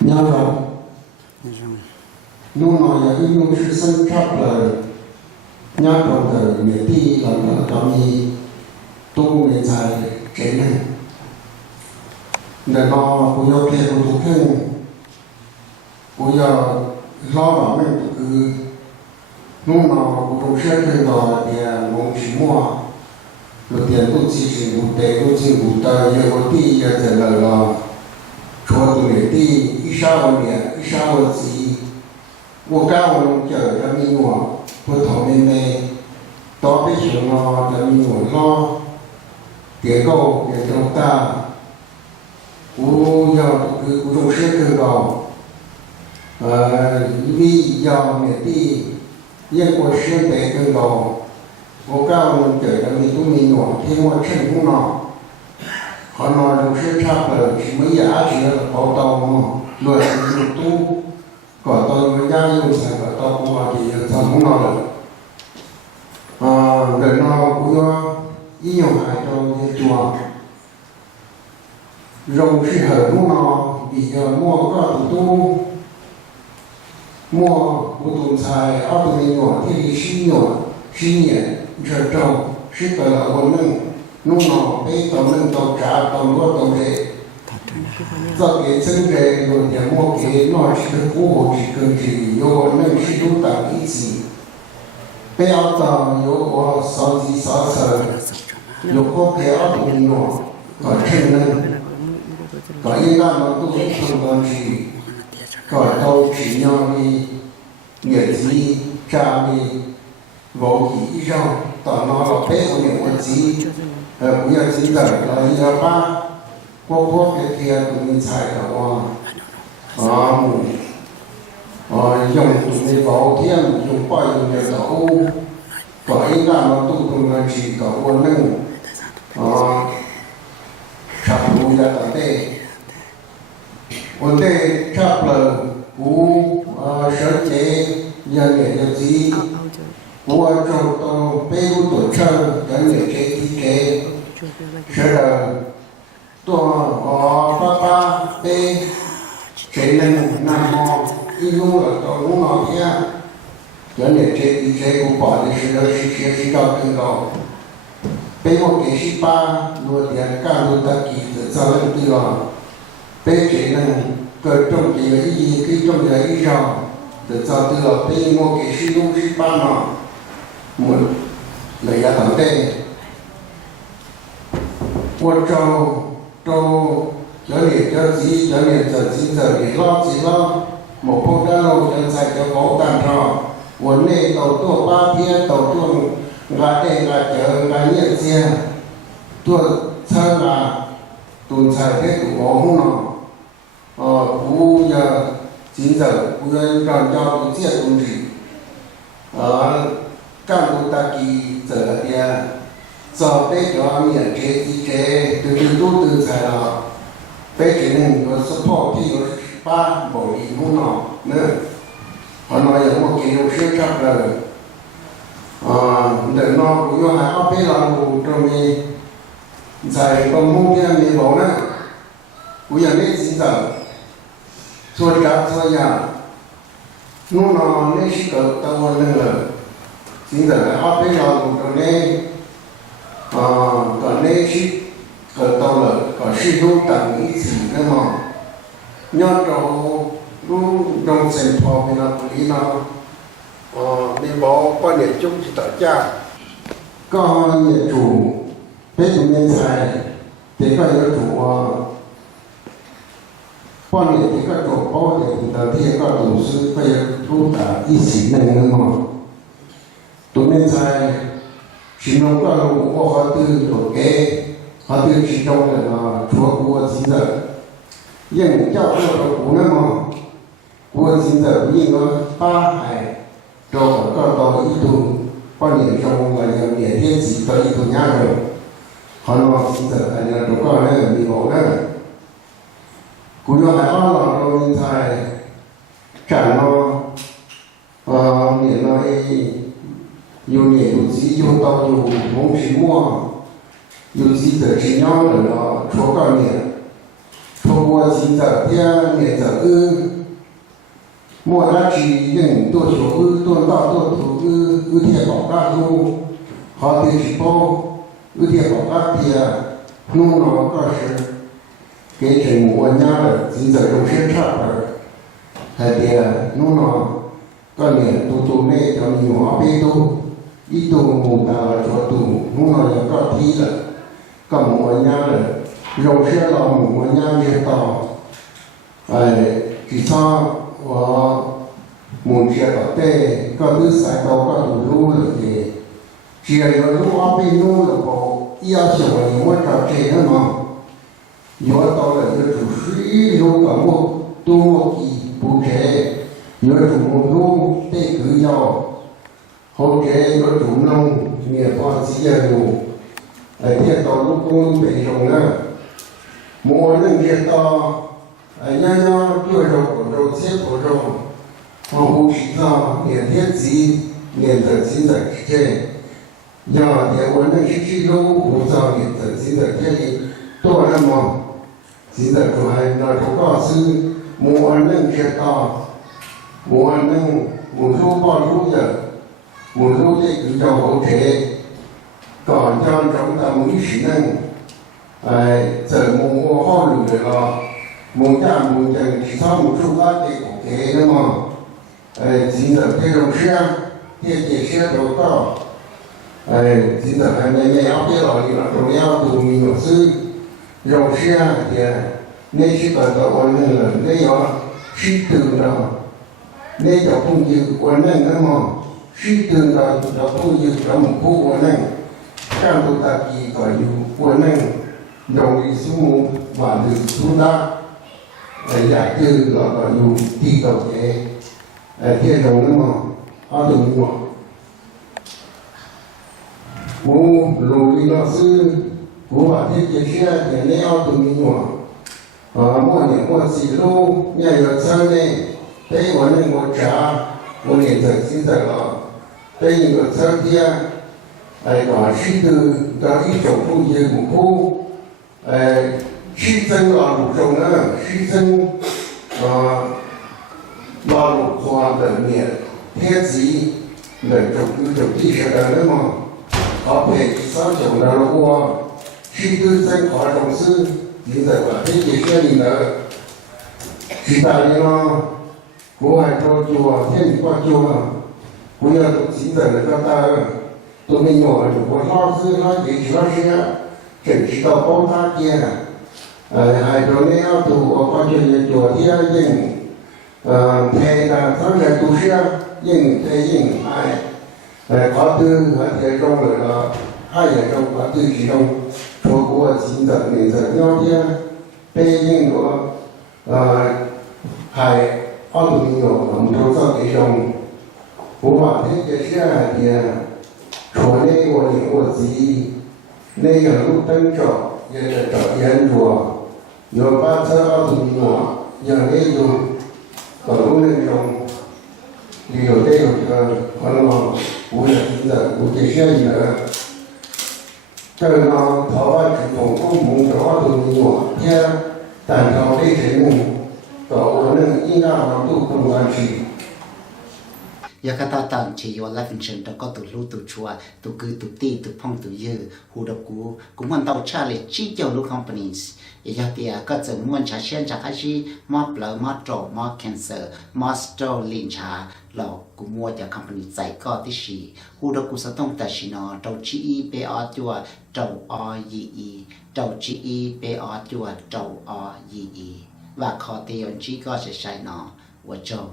nhớ rồi lúc nào giờ cái nhung sự sân chấp là nhớ trong đời miền ti là nó có mi tu miền dài chế này để nó bây giờ theo tu thêm bây giờ lo bảo mình cứ lúc nào cũng trong xe trên đó thì muốn chỉ mua rồi tiền tu chỉ một tệ tu chỉ một tờ giờ một tí giờ là chúa tu miền ti ít sao miền ít sao gì我教我叫人民我，不同的呢，到底是我人民我咯，结构也重大，我要我重视更高，利要面的，英国时代更高，我教我叫人民都民我，听我成功了，可能就是差不多什么牙齿报道嘛，乱七八糟。có tôi với gia đình sẽ có tôi cũng là thì thằng cũng nói được lần nào cũng có ý nhiều hại cho cái chùa rồng sẽ hở lúc nào vì giờ mua có tụ tu mua của tụ xài ở tụ mình nhỏ thì đi xin nhẹ chờ trồng sẽ có là quân nâng lúc nào bây tàu nâng tàu trả tàu lúa tàu rễ do cái chân rễ rồi thì mua cái nó chỉ được cũ chỉ cần chỉ vô nên chỉ đủ tặng ý gì bây giờ tao vô có sáu gì sáu giờ vô có cái áo đồ nhỏ có chân nên có những cái mà tôi không còn gì có đâu chỉ nhau đi nghiệp gì cha đi vô gì rồi tao nó là bé của những cái gì bây giờ chính là giờ ba quốc cái kia tụi mình xài cả dùng tụi mình vào thiên dùng bao dùng nhiều tàu có những cái mà tụi mình chỉ có quân nâng sắp đủ ra tận đây vấn đề sắp là cú sở chế nhân nghệ cho gì của trong tàu bê của tổ chân nhân nghệ chế thi chế sẽ là tôi papa pe chế nên nam mô yêu ở tổ lúc nào kia cho nên chế cũng bỏ đi sự đó sự đó từ đó pe một cái sĩ ba nuôi tiền cả nuôi ta kỳ từ sau lên từ đó pe chế nên cơ trong cái trong cái rồi từ sau từ đó pe một cái sĩ lúc sĩ ba nó một lời ra thẳng tên quân châu cho nên cho chính giờ để lo chỉ lo một phong trào cho sạch cho có tàn trò vấn đề tàu tua ba phía tàu tuồng gà đê gà chở gà nhiệt xe tua thơ là tuần sạch hết của bố không nào cú giờ chính giờ cú giờ còn cho cú chia tuần gì các cú ta kỳ giờ là kia do bé cho miệng chế gì chế từ từ xài là bé chế nên có support thì có ba bộ ý không nào nữa họ nói rằng một cái đồ sơ chấp là để nó cũng có hai áp bé làm một trong cái xài con mông kia mình bảo nữa cũng là mấy gì giờ xua chấp xua nhà lúc nào nên chỉ có tao hơn là chính giờ áp bé làm một trong đây còn nên chỉ có tao là có sử dụng tặng ý gì nữa mà nhớ trong lúc trong sinh hoạt thì là lý nó mình bảo quan điểm chung thì tại cha có nhiệt chủ biết tụi mình xài thì có nhiệt chủ quan điểm thì có chủ bao nhiêu thì đầu tiên có tổ sư phải thu tặng ý gì này nữa mà tụi mình xài chỉ nó có lúc có họ tư tổ kế họ tư chỉ trong là chúa của chính giờ nhưng cho tôi là của nó mà của chính giờ như nó ba hải cho có tàu ý đồ quan điểm trong là nhiều địa thiên chỉ có ý đồ nhá rồi họ nói chính giờ là đồ có này bị bỏ đấy của nó phải có là đồ nhân tài trả nó miệng nó dù nhẹ dù gì dù to dù muốn chỉ mua dù gì từ chỉ nhau là nó chúa cao nhẹ 透过今早天面着莫拉起人多学多大多图有天宝干路，好的是包有天宝干的，弄了个是给成我家的今早有些差点，还得弄了个年都那叫你话别多，一度木大了做度，弄了一个梯了，个我家的有些老我家也到，其他我目前到底个都赛道个都路了的，只要有路阿边路了后，要求我找这个嘛，要到了就水路个我多几不这，有种路得个要，后这有种弄面包机的路，天到路工北上了，莫能见到。样样各种步骤，些步骤，呼吸上连天机，连着心在之间，要连我们是记录步骤连着心在这里，多那么，心在出来那就告诉，莫能知道，莫能无数把路的，无数的比较好车，刚将中的每时能，怎么我好路的了。目前目前其他无数个的国家嘛，现在这种事啊，这些都到，现在还没要别老里了，都要都没有事，有事啊的，那些个的我们了，那要是得了，那叫朋友我们那么，是得了叫朋友咱们不我们，干部大几个有我们，容易什么玩的出来。อยากยืนเราก็อยู่ที่เก่าแก่เที่ยวตรงนั้นมั้งเอาตรงนี้มั้งกูรู้ดีนะซื้อกูว่าที่จะเชื่ออย่างนี้เอาตรงนี้มั้งมั่วเนี่ยมั่วสิลูกเนี่ย有车呢แต่วันนึง我查我连着现在了แต่有车的个是的一种不一样不西征老鲁中呢，西征老鲁花的面天机那种地势的那么，好配上种的我，西征征考中是现在把这些学历的，其他的呢，我还做天气挂做啊，不要都现在那个大都没有，我老师他也主要是真知道包大点。hai chỗ này ao tù có chuyện chỗ thì dừng thầy là thằng này tu sĩ dừng thầy dừng ai có tư thầy trong rồi là hai giờ trong có tư chỉ trong chỗ của chính giờ này giờ nhau thì bây dừng của hai ao tù nhiều làm chỗ sau cái trong của họ thế cái sĩ thì chỗ này của gì này là lúc tân trọ giờ là trọ yên chùa有把车奥特米诺，有那种搞弄那种旅游的有个完了嘛，无人的无界限的，这个呢，桃花之中共同的奥特米诺，也单挑的人物，搞我们应该往都共关系。ยากาตาตังเชียวไลฟ์อินเชนต์ก็ตุลูตุชัวตุคือตุตีตุพองตุเยอะหูดกูมันเตาชาเลจีเจ้าลูกคอมพานีสยาเตียก็จะม้วนชาเชียนจากอาชีมอเปล่ามอโตรมอแคนเซอร์มอสโตรลินชาเรากูมัวจากคอมพานีใจก็ที่ชีหูดกูสะต้องแต่ชินอเตาจีอีเปอจัวเตาอยีเตาจีอีเปอจัวเตาอยีว่าคอเตียนจีก็จะใช้นอว่าจง